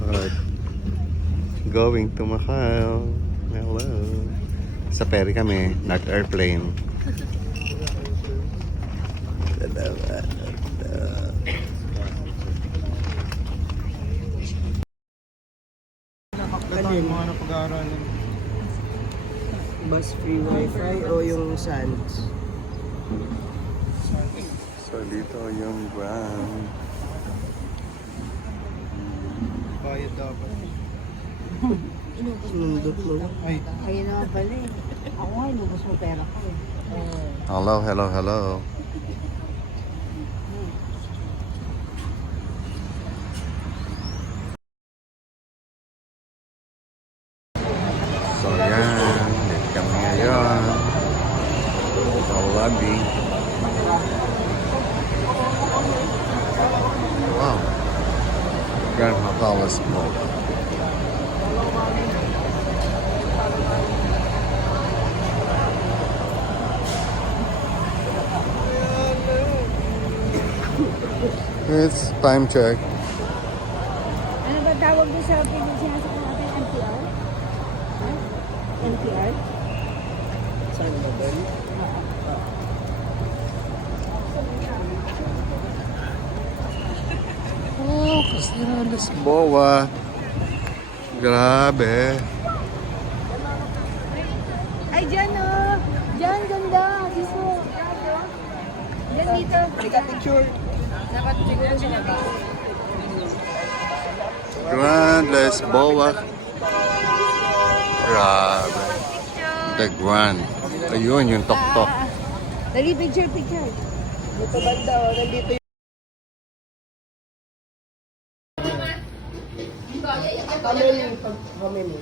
Alright. Going to Macau. Hello. Sa ferry kami. Nag-airplane. Alin? Mga napag-aaralan. Bus free wifi o yung sands? So dito yung ground. Bayad dapat. Sinundot mo lang. Ay. Ayun naman pala eh. Ako nga, inubos mo pera ko eh. Hello, hello, hello. So yan, dito kami ngayon sa lobby. Wow, Grand Hotel is full. It's time check. Ano ba tawag doon sa pinagsinasakyan natin? NPR? NPR? Saan ba ba? Oh, Casino Lisboa. Grabe. Ay, dyan oh! Dyan, ganda! Dito! Dyan dito! Halika picture. Dapat siguro sinabi. Grand Lisboa. Grabe. The Grand. Ayun, yung tok-tok. Dali, picture, picture. Dito banda o, nandito yung... How many?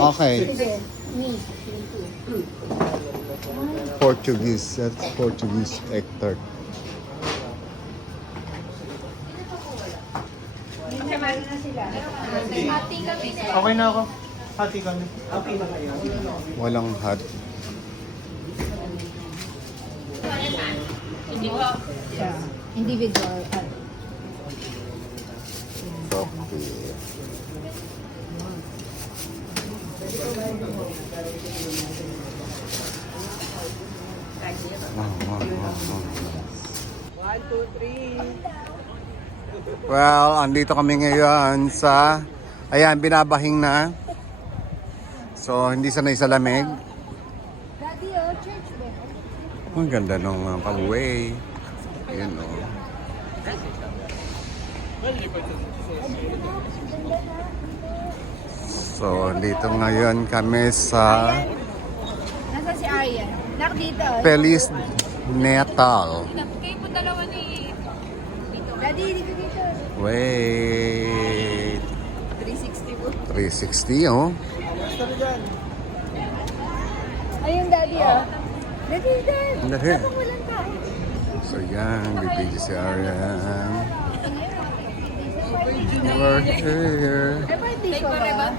Okay. Sige, me. Portuguese. That's Portuguese Hector. Samarin na sila. Okay na ako. Hati kami. Okay na kayo. Walang hat. Individual. Coffee. One, two, three. Well, andito kami ngayon sa... Ayan, binabahing na. So, hindi sanay sa lamig. Daddy, oh, church ba? Ang ganda nung pag-way. Ayan, oh. So, dito ngayon kami sa Nasa si Aryan? Nak dito. Feliz Natal. Kayo po dalawa ni... Dito. Daddy, dito. Wait. 360 po. 360, oh. Ayun, Daddy, oh. Daddy, Daddy. Dali. Habang walang tao. So, yan. Bibigyan si Arian. We're here. May parties pa ba?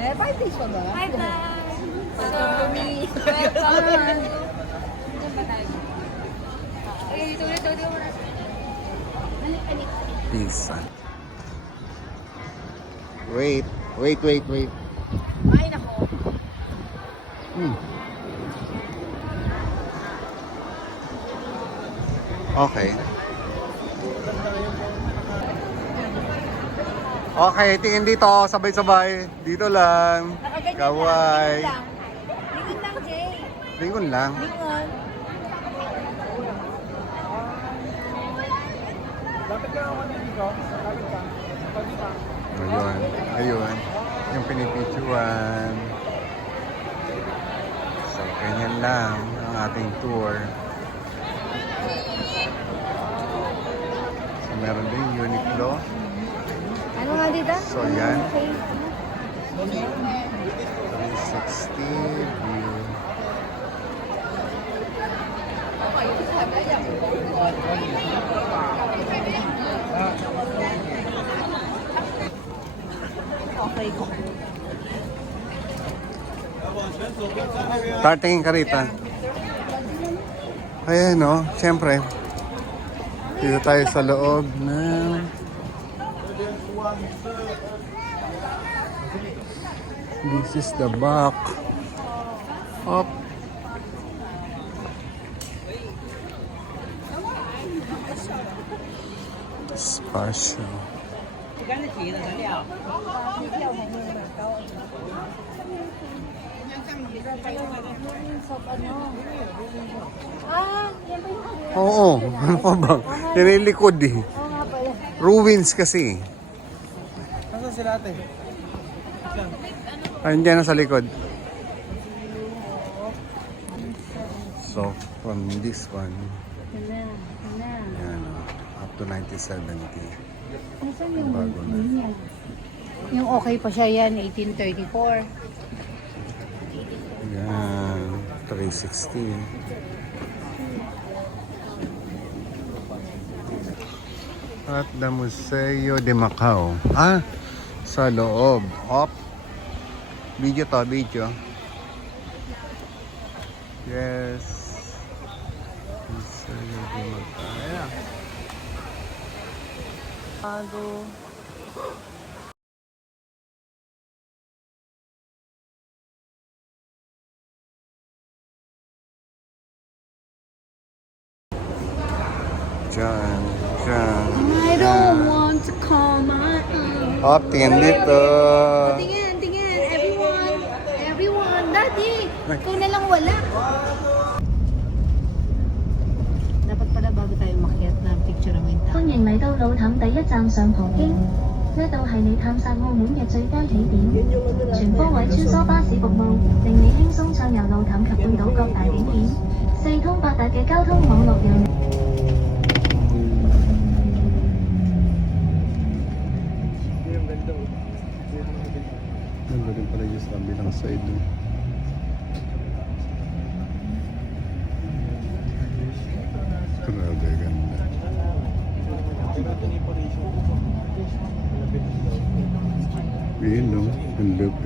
May parties pa ba? Hi, Dad. So, me. Welcome. Dito. Pizza. Wait. Ay, nako. Okay. Okay, tingin dito. Sabay-sabay. Dito lang. Kaway. Lingon lang, Jay. Lingon lang. Lingon. Lapit ka ako dito. Lapit ka. Pwede ka. Ayun. Yung pinipictuan. So, ganyan lang ang ating tour. So, meron din Uniqlo. Ano nga dito? So, yan. 360 Okay. view. Okay. Tartingin ka rita. Ayan, no? Siyempre. Dito tayo sa loob ng... This is the back of Special. Yan ba yung Oo, ano pa ba? Yan yung likod eh. Oo nga pala. Ruins kasi. Nasaan sila ate? Ayun dyan na sa likod. So, from this one, yan, up to 1970. Nasaan yung Bago na. yan? Yung okay pa siya yan, 1834. Yan, 360. At the Museo de Macau. Ah, sa loob. Op. Video to, video. Yes. Museo de Macau. Ayan. Diyan, diyan. I don't want to call my own. Op, tingin dito. Tingin, tingin. Everyone. Daddy, ikaw na lang wala. Dapat pala bago tayo makiat na picture ang winter. 歡迎嚟到路氹第一站上葡京，呢度係你探索澳門嘅最佳起點，全方位穿梭巴士服務，令你輕鬆暢遊路氹及半島各大景點，四通八達嘅交通網絡讓你。 Ganda din pala yung sa kabilang side. No? Grabe, ganda. Yun, no? Ang look.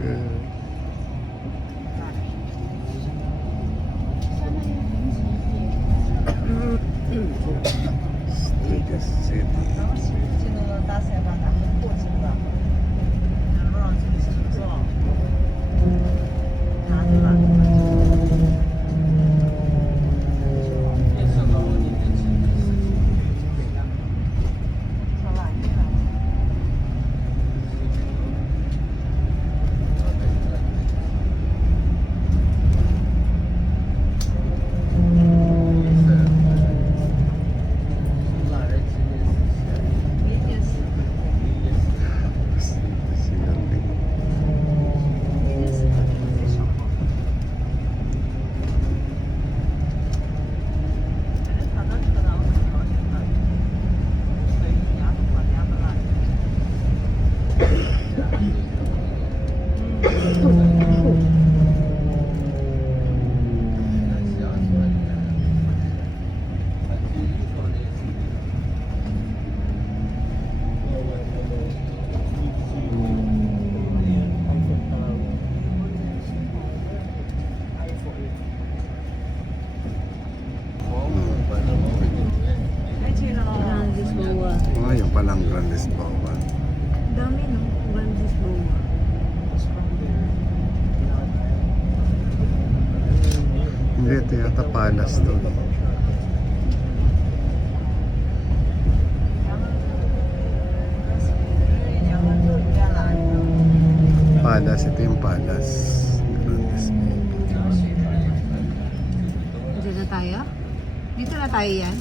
Studio City. Oh, yung palang Grand Lisboa. Dami no, Grand Lisboa. Hindi, ito yata Palace to. Palace, ito yung Palace. Grand Lisboa. Diyan na tayo? Dito na tayo yan?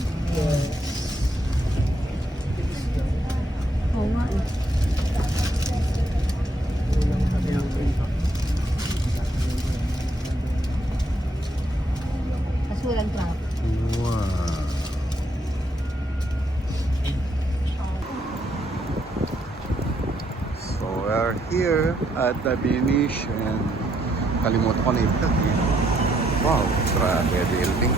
Oo nga eh. Kasi walang traffic. Wow. So we're here at the Venetian. Kalimutan ko na ito. Wow, grabe building.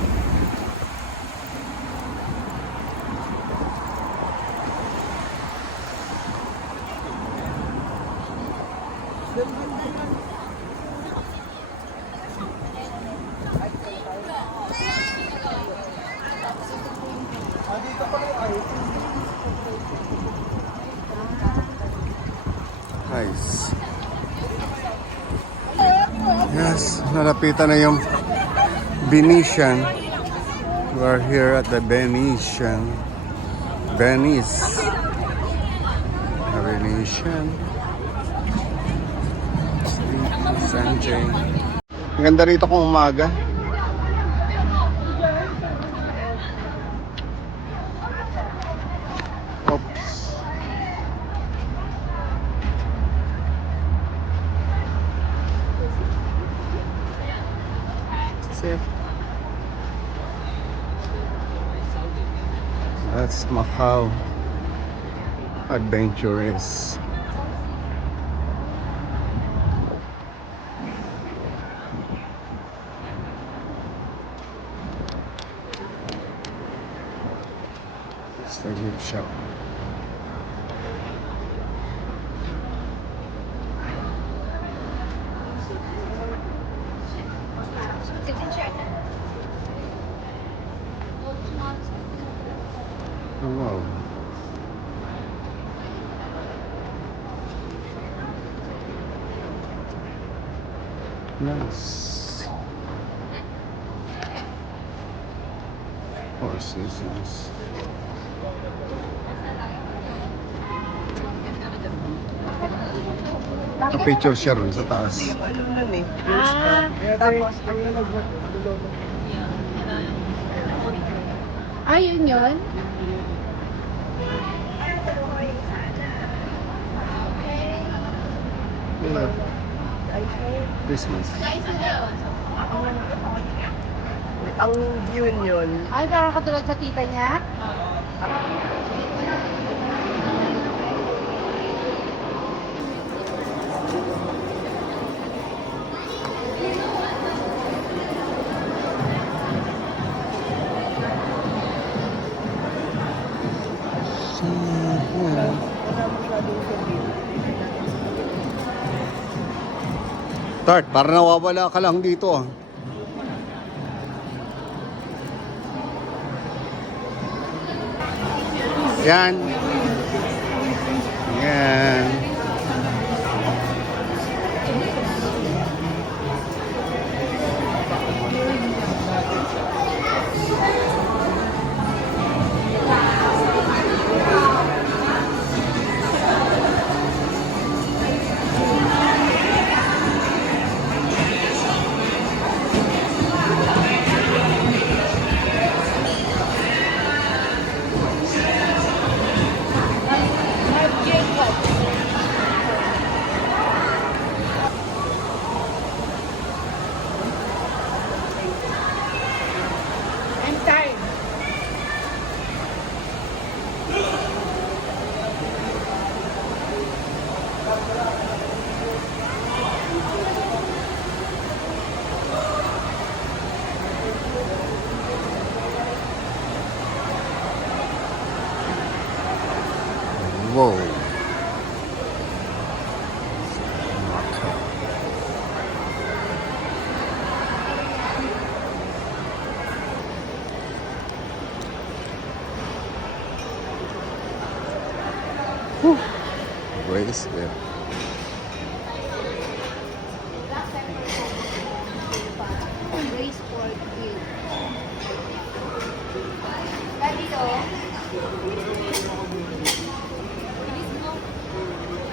Nice. Yes, nalapitan na yung Venetian. We're here at the Venetian. Venice. The Venetian. Sanjay. Ang ganda rito kung umaga. Oops. Sir. That's Macau. Adventurous. It's the gift shop. Oh, wow. Nice. Four Seasons. Picture siya ron sa taas. Yung ano nun eh. Yung spa. Tapos, ang nalagyan. Ayun yun. Wala. Christmas. Ang view yun. Ay, parang katulad sa tita niya. Tart, para nawawala ka lang dito. Ah. Yan. Yan. I'm tired. Whoa. Bracelet. Race for you. Dito.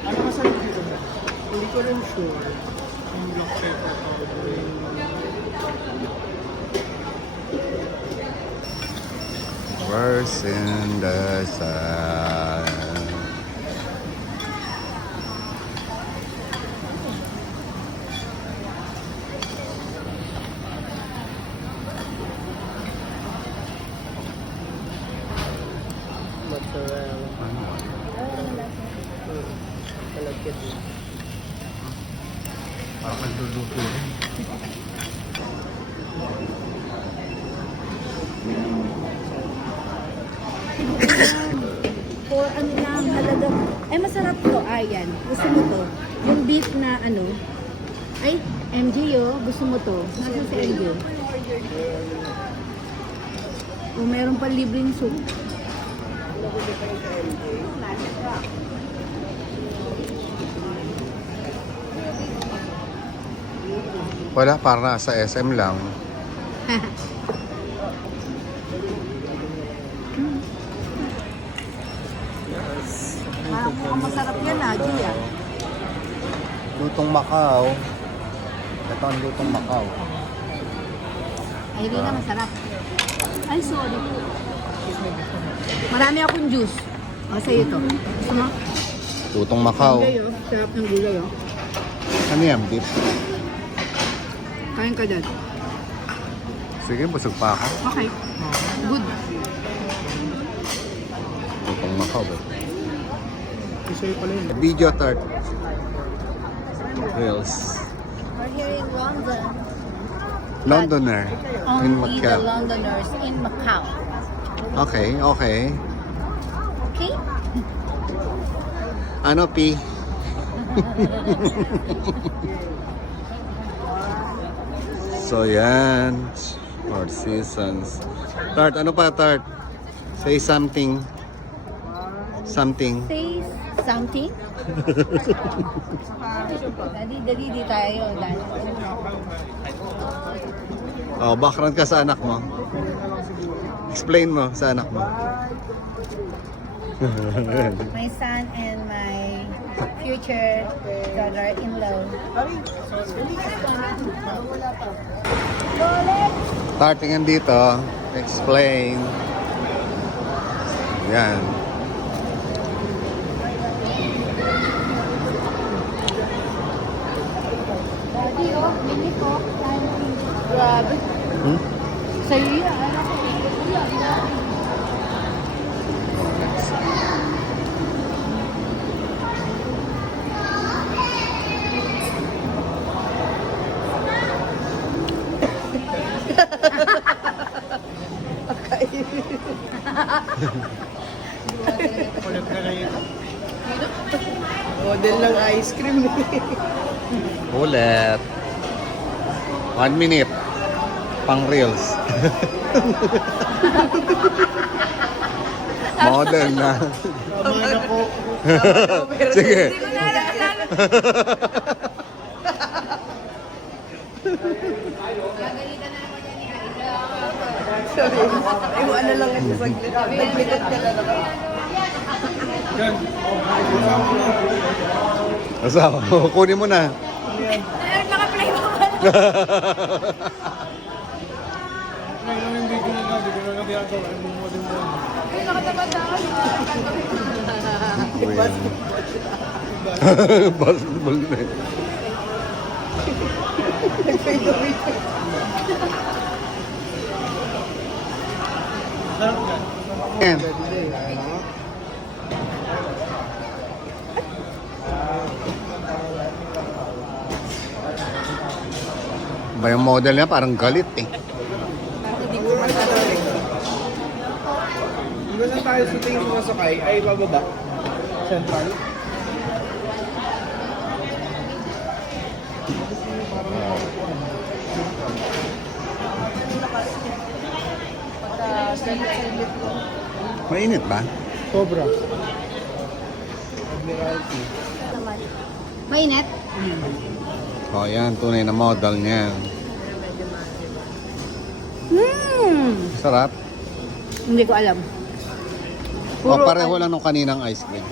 Ano masarap dito ba? Hindi ko rin sure. Yung black pepper powder. Worse in the sun. Mozzarella. Talagyan din. Parang luluto rin. For ano lang, halaga. Ay, masarap to. Ayan. Gusto mo to. Yung beef na ano. Ay, MJ gusto mo to. Nasaan si MJ? O, meron pa libreng soup. Wala, para sa SM lang. Mukhang masarap yan, Haji, ah. Lutong Macau. Ito ang lutong Macau. Ay, hindi na masarap. Ay, sorry. Marami akong juice. O, sa'yo ito. Gusto mo? Lutong Macau. Gulay, oh. Sarap ng gulay, oh. Ano yan, beef? Kain ka dyan. Sige, busog pa ako. Okay. Good. Lutong Macau. Isa pala yun. Video tart. Reels. We're here in London. Londoner. In Only the Macau. Londoners in Macau. Okay, okay. Okay? Ano, P? So, yan. Four Seasons. Tart, ano pa, Tart? Say something. Something. Say something. Dali tayo. Dali. Oh, background ka sa anak mo. Explain mo sa anak mo. My son and my future brother-in-law. Tart, tingnan dito. Explain. Yan. Daddy, oh, mini ko. Grabe. Hmm? Sa'yo yan. Model ng ice cream. Ulit. 1 minute. Pang reels. Model na. Tama na po. Sige. Sorry. Yung ano lang ito saglit. Naglikot ka na naman. Asawa, kunin mo na. Naka-play mo ba? Basketball na eh. Yan. Ba yung model niya parang galit eh. Hanggang saan tayo sa tingin mo sakay ay bababa. Central. Mainit ba? Cobra. Admiralty. Mainit? O yan, tunay na model niya. Hmm. Sarap. Hindi ko alam. O pareho lang nung kaninang ice cream.